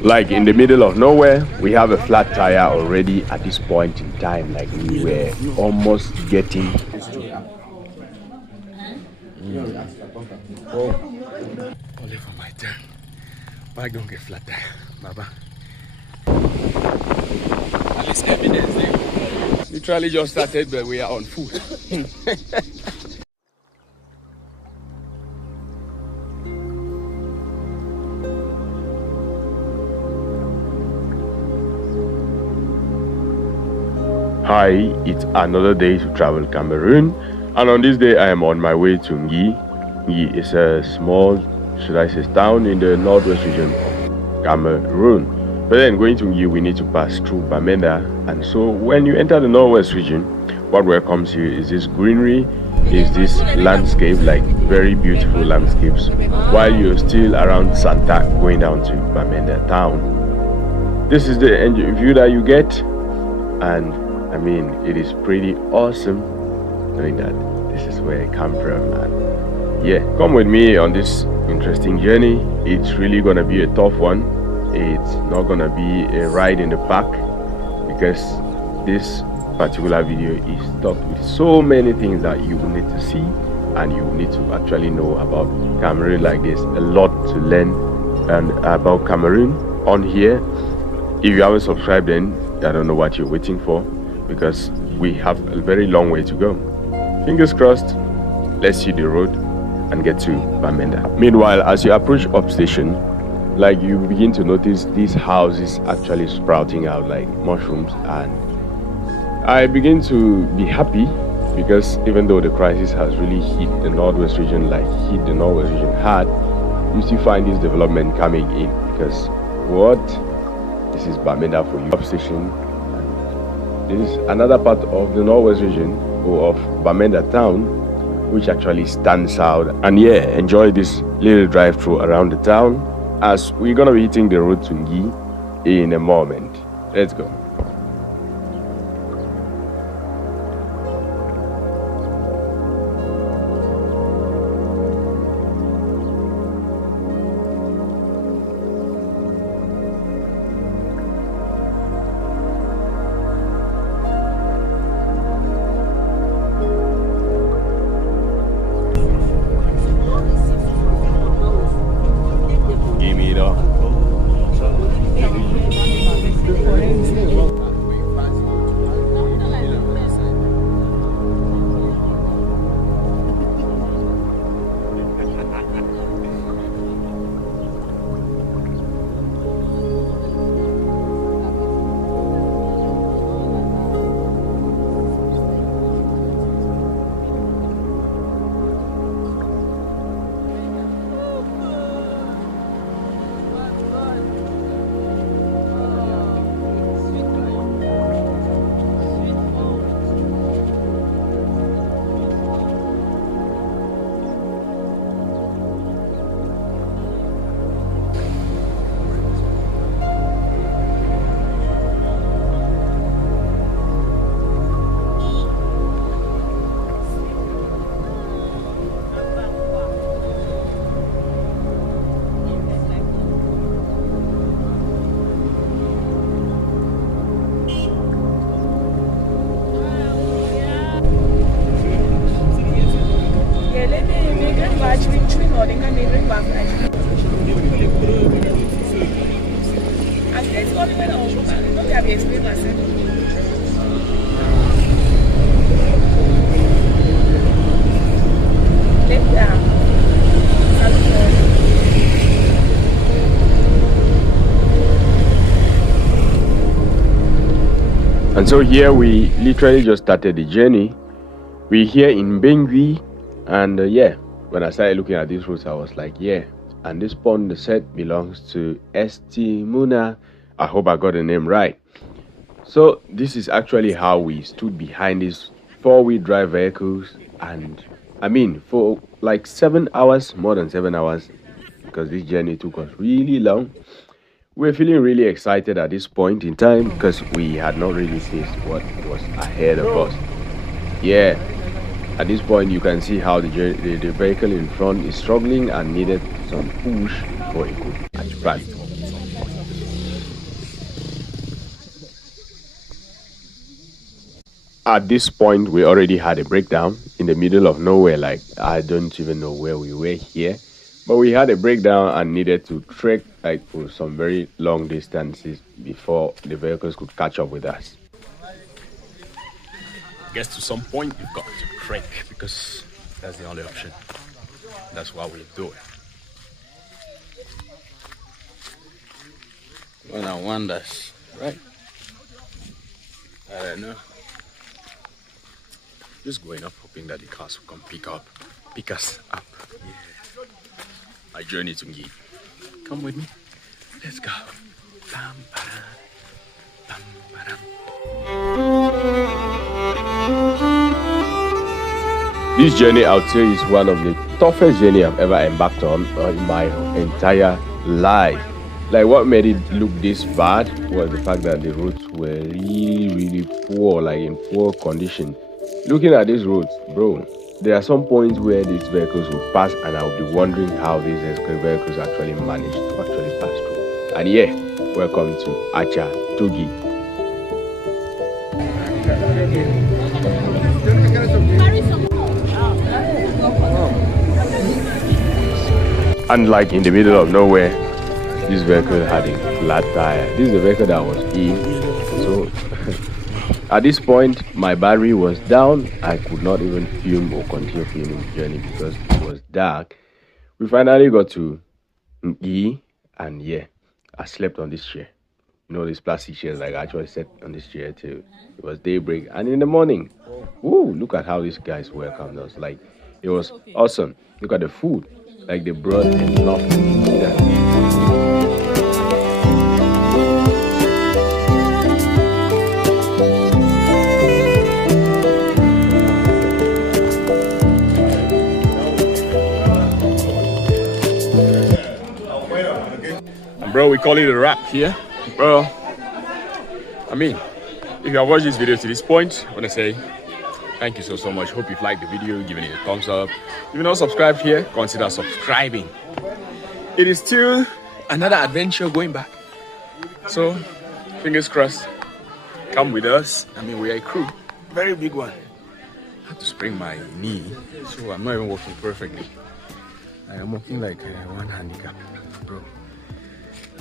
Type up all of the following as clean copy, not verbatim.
Like in the middle of nowhere, we have a flat tire already at this point in time. Like we were almost getting. Only for my turn. Bike don't get flat tire, Baba. At least evidence there. Literally just started, but we are on foot. Hi, it's another day to travel Cameroon, and on this day I am on my way to Ngie. Ngie is a small, should I say, town in the northwest region of Cameroon. But then going to Ngie, we need to pass through Bamenda, and so when you enter the northwest region, what welcomes you is this greenery, is this landscape, like very beautiful landscapes, while you're still around Santa going down to Bamenda town. This is the view that you get, and I mean, it is pretty awesome knowing that this is where I come from. And yeah, come with me on this interesting journey. It's really gonna be a tough one. It's not gonna be a ride in the park, because this particular video is stuck with so many things that you will need to see and you will need to actually know about Cameroon. Like there's a lot to learn and about Cameroon on here. If you haven't subscribed, then I don't know what you're waiting for, because we have a very long way to go. Fingers crossed, let's see the road and get to Bamenda. Meanwhile, as you approach up station, like you begin to notice these houses actually sprouting out like mushrooms, and I begin to be happy, because even though the crisis has really hit the northwest region hard, you still find this development coming in, because what? This is Bamenda for you. Up station. This is another part of the northwest region, or of Bamenda town, which actually stands out. And yeah, enjoy this little drive through around the town, as we're gonna be hitting the road to Ngie in a moment. Let's go. And so here we literally just started the journey. We're here in Ngie, and yeah, when I started looking at these routes, I was like, yeah. And this pond, the set belongs to Estimuna. I hope I got the name right. So this is actually how we stood behind these four-wheel drive vehicles, and I mean for like 7 hours, more than 7 hours, because this journey took us really long. We're feeling really excited at this point in time, because we had not really faced what was ahead of us. Yeah, at this point you can see how the vehicle in front is struggling and needed some push before it could catch flight. At this point, we already had a breakdown in the middle of nowhere. Like, I don't even know where we were here. But we had a breakdown and needed to trek like for some very long distances before the vehicles could catch up with us. Guess to some point you've got to trek because that's the only option. That's why we do it. When I wonders, right? I don't know. Just going up, hoping that the cars will come pick us up. Yeah. My journey to Ngie. Come with me. Let's go. Bam, ba-dam, bam, ba-dam. This journey, I would say, is one of the toughest journey I've ever embarked on in my entire life. Like, what made it look this bad was the fact that the roads were really poor, like in poor condition. Looking at these roads, bro, there are some points where these vehicles would pass and I would be wondering how these vehicles actually managed to actually pass through. And yeah, welcome to Acha Togi. And like in the middle of nowhere, this vehicle had a flat tire. This is the vehicle that was in. So at this point, my battery was down. I could not even film or continue filming the journey because it was dark. We finally got to Ngie, and yeah, I slept on this chair. You know, these plastic chairs, like I actually sat on this chair till it was daybreak. And in the morning, woo, look at how these guys welcomed us. Like, it was awesome. Look at the food. Like, they brought enough to eat that. And bro, we call it a wrap here. Bro, I mean, if you have watched this video to this point, I want to say thank you so much. Hope you've liked the video, giving it a thumbs up. If you're not subscribed here, consider subscribing. It is still another adventure going back. So, fingers crossed, come with us. I mean, we are a crew, very big one. I had to sprain my knee, so I'm not even walking perfectly. I am walking like one handicap, bro.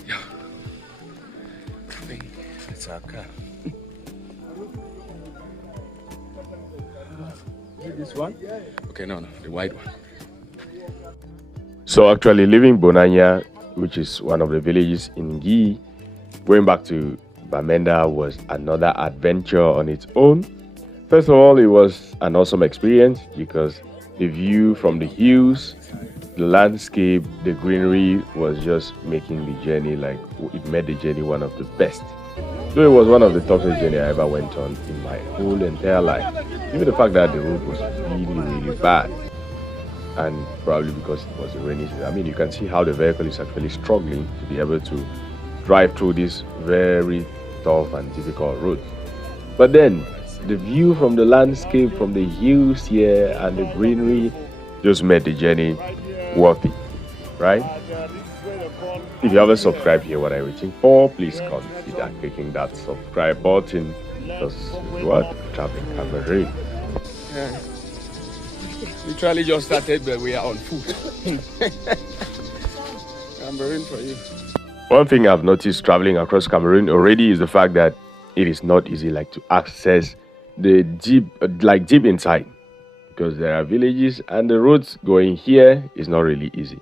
Yeah. I think it's our car. This one? Okay, no, the white one. So actually leaving Bonanya, which is one of the villages in Ngie, going back to Bamenda was another adventure on its own. First of all, it was an awesome experience because the view from the hills, the landscape, the greenery was just making the journey, like, it made the journey one of the best. Though it was one of the toughest journey I ever went on in my whole entire life. Even the fact that the road was really bad, and probably because it was a rainy season. I mean, you can see how the vehicle is actually struggling to be able to drive through this very tough and difficult road. But then the view from the landscape, from the hills here and the greenery just made the journey worthy, right? If you haven't subscribed here, what are you waiting for? Please consider clicking that subscribe button because you are traveling Cameroon. Yeah. Literally just started, but we are on foot. Cameroon for you. One thing I've noticed traveling across Cameroon already is the fact that it is not easy, like, to access the deep inside, because there are villages and the roads going here is not really easy.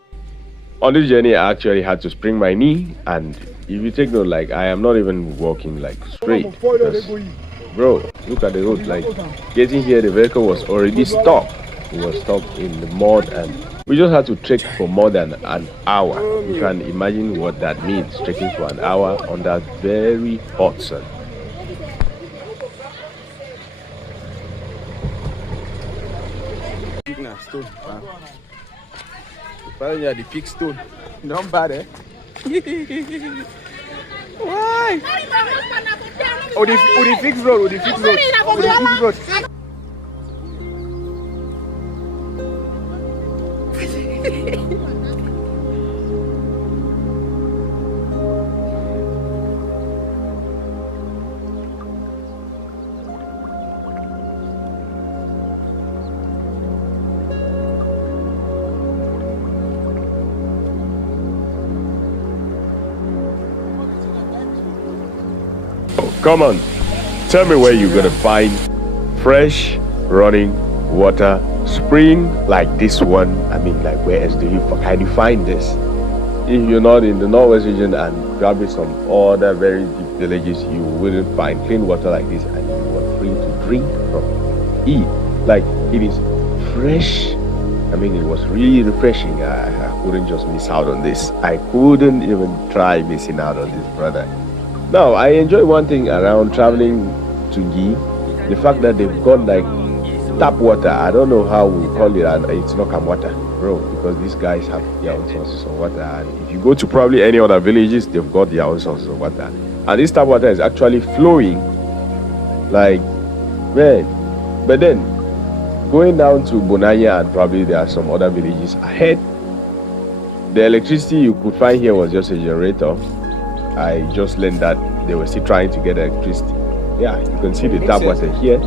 On this journey, I actually had to sprain my knee, and if you take note, like, I am not even walking like straight because, bro, look at the road. Like, getting here, the vehicle was already stuck. It was stuck in the mud, and we just had to trek for more than an hour. You can imagine what that means, trekking for an hour on that very hot sun. Stone. Apparently, the big stone. Not bad, eh? Why? Oh, the fixed road. The fixed road. Come on, tell me where you're gonna find fresh running water spring like this one. I mean, like, where else can you find this? If you're not in the northwest region and probably some other very deep villages, you wouldn't find clean water like this, and you are free to drink from it. Like, it is fresh. I mean, it was really refreshing. I couldn't just miss out on this. I couldn't even try missing out on this, brother. Now, I enjoy one thing around traveling to Ngie, the fact that they've got like tap water. I don't know how we call it, and it's not water, bro, because these guys have their own sources of water. And if you go to probably any other villages, they've got their own sources of water. And this tap water is actually flowing, like, man. But then, going down to Bonanya, and probably there are some other villages ahead, the electricity you could find here was just a generator. I just learned that they were still trying to get electricity. Yeah, you can see the tap water here.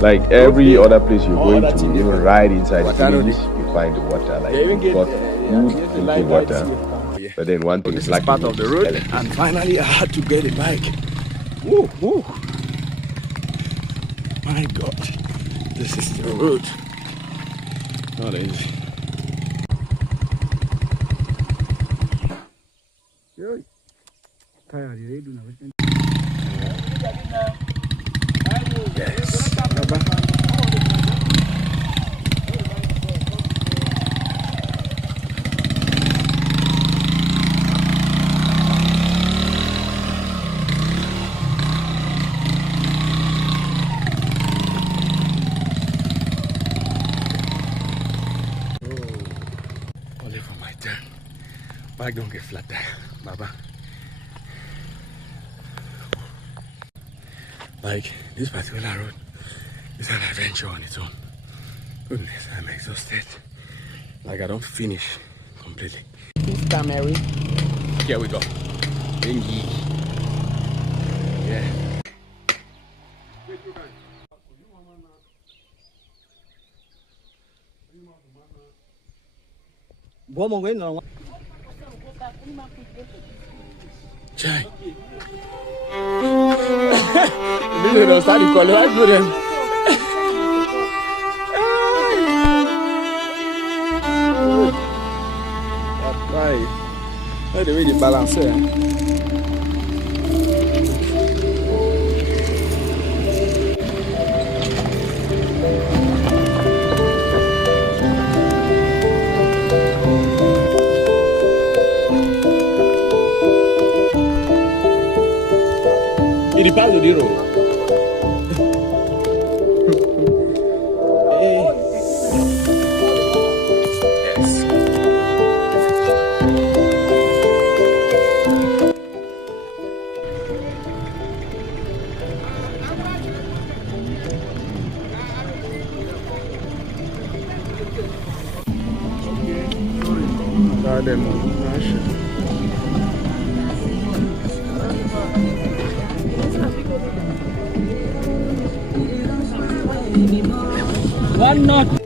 Like every other place you're going to, even right inside the villages, you find the water. Like, you've got good drinking water. But then one thing is like part of the road, and finally I had to get a bike. Woo, woo. My God, this is the road. Not easy. Yes. Only for my turn. Bike don't get flat there, Baba. Like, this particular road is an adventure on its own. Goodness, I'm exhausted. Like, I don't finish completely. Cameroon. Here we go. Ngie. Yeah. Chai. This is start to call right to them. Right. How do we balance it? Il parle de dire. One knot.